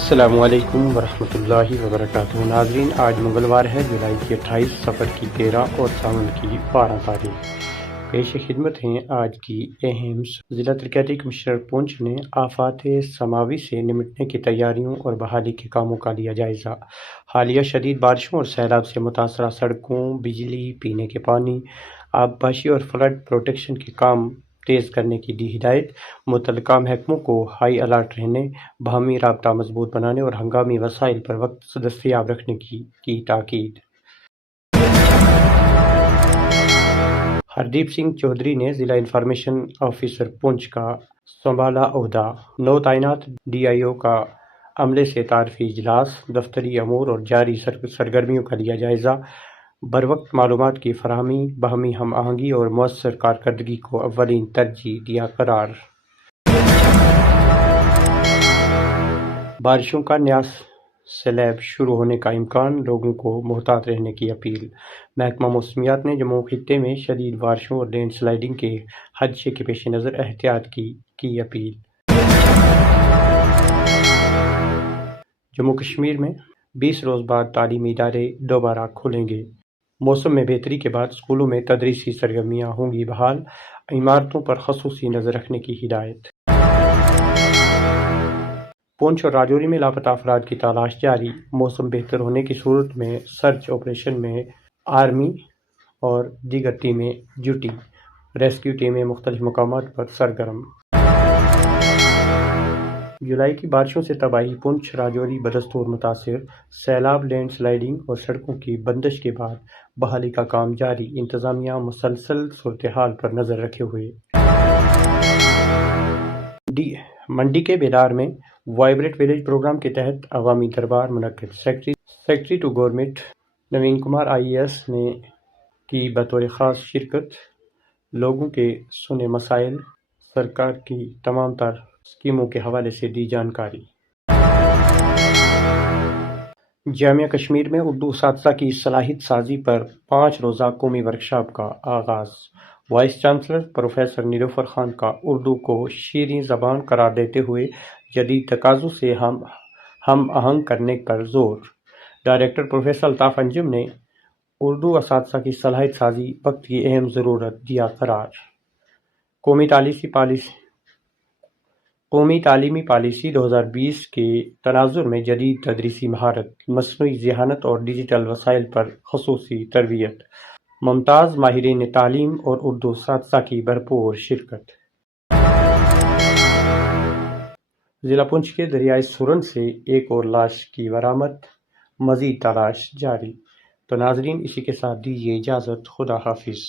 السلام علیکم ورحمۃ اللہ وبرکاتہ ناظرین، آج منگلوار ہے، جولائی کی 28، صفر کی 13 اور ساون کی 12 تاریخ۔ پیش خدمت ہیں آج کی اہم ضلع ترقیاتی کمشنر پونچھ نے آفات سماوی سے نمٹنے کی تیاریوں اور بحالی کے کاموں کا لیا جائزہ۔ حالیہ شدید بارشوں اور سیلاب سے متاثرہ سڑکوں، بجلی، پینے کے پانی، آبپاشی اور فلڈ پروٹیکشن کے کام تیز کرنے کی دی ہدایت۔ متعلقہ محکموں کو ہائی الرٹ رہنے، باہمی رابطہ مضبوط بنانے اور ہنگامی وسائل پر وقت دستیاب رکھنے کی تاکید۔ ہردیپ سنگھ چودھری نے ضلع انفارمیشن آفیسر پونچھ کا سنبھالا عہدہ۔ نو تعینات ڈی آئی او کا عملے سے تعارفی اجلاس، دفتری امور اور جاری سرگرمیوں کا لیا جائزہ۔ بروقت معلومات کی فراہمی، باہمی ہم آہنگی اور مؤثر کارکردگی کو اولین ترجیح دیا قرار۔ بارشوں کا نیا سیلاب شروع ہونے کا امکان، لوگوں کو محتاط رہنے کی اپیل۔ محکمہ موسمیات نے جموں خطے میں شدید بارشوں اور لینڈ سلائڈنگ کے خدشے کے پیش نظر احتیاط کی اپیل۔ جموں کشمیر میں 20 روز بعد تعلیمی ادارے دوبارہ کھلیں گے۔ موسم میں بہتری کے بعد اسکولوں میں تدریسی سرگرمیاں ہوں گی بحال، عمارتوں پر خصوصی نظر رکھنے کی ہدایت۔ پونچھ اور راجوری میں لاپتہ افراد کی تلاش جاری، موسم بہتر ہونے کی صورت میں سرچ آپریشن میں آرمی اور دیگر ٹیمیں جٹی، ریسکیو ٹیمیں مختلف مقامات پر سرگرم۔ جولائی کی بارشوں سے تباہی، پونچھ راجوری بدستور متاثر، سیلاب، لینڈ سلائڈنگ اور سڑکوں کی بندش کے بعد بحالی کا کام جاری، انتظامیہ مسلسل صورتحال پر نظر رکھے ہوئے۔ منڈی کے بیلار میں وائبرنٹ ولیج پروگرام کے تحت عوامی دربار منعقد، secretary to government Naveen Kumar I A S نے کی بطور خاص شرکت۔ لوگوں کے سنے مسائل، سرکار کی تمام تر اسکیموں کے حوالے سے دی جانکاری۔ جامعہ کشمیر میں اردو اساتذہ کی صلاحیت سازی پر 5 روزہ قومی ورکشاپ کا آغاز۔ وائس چانسلر پروفیسر نیلوفر خان کا اردو کو شیریں زبان قرار دیتے ہوئے جدید تقاضوں سے ہم آہنگ کرنے پر زور۔ ڈائریکٹر پروفیسر الطاف انجم نے اردو اساتذہ کی صلاحیت سازی وقت کی اہم ضرورت دیا قرار۔ قومی تعلیمی پالیسی 2020 کے تناظر میں جدید تدریسی مہارت، مصنوعی ذہانت اور ڈیجیٹل وسائل پر خصوصی تربیت، ممتاز ماہرین تعلیم اور اردو اساتذہ کی بھرپور شرکت۔ ضلع پونچھ کے دریائے سورن سے ایک اور لاش کی برآمد، مزید تلاش جاری۔ تو ناظرین، اسی کے ساتھ دیجیے اجازت، خدا حافظ۔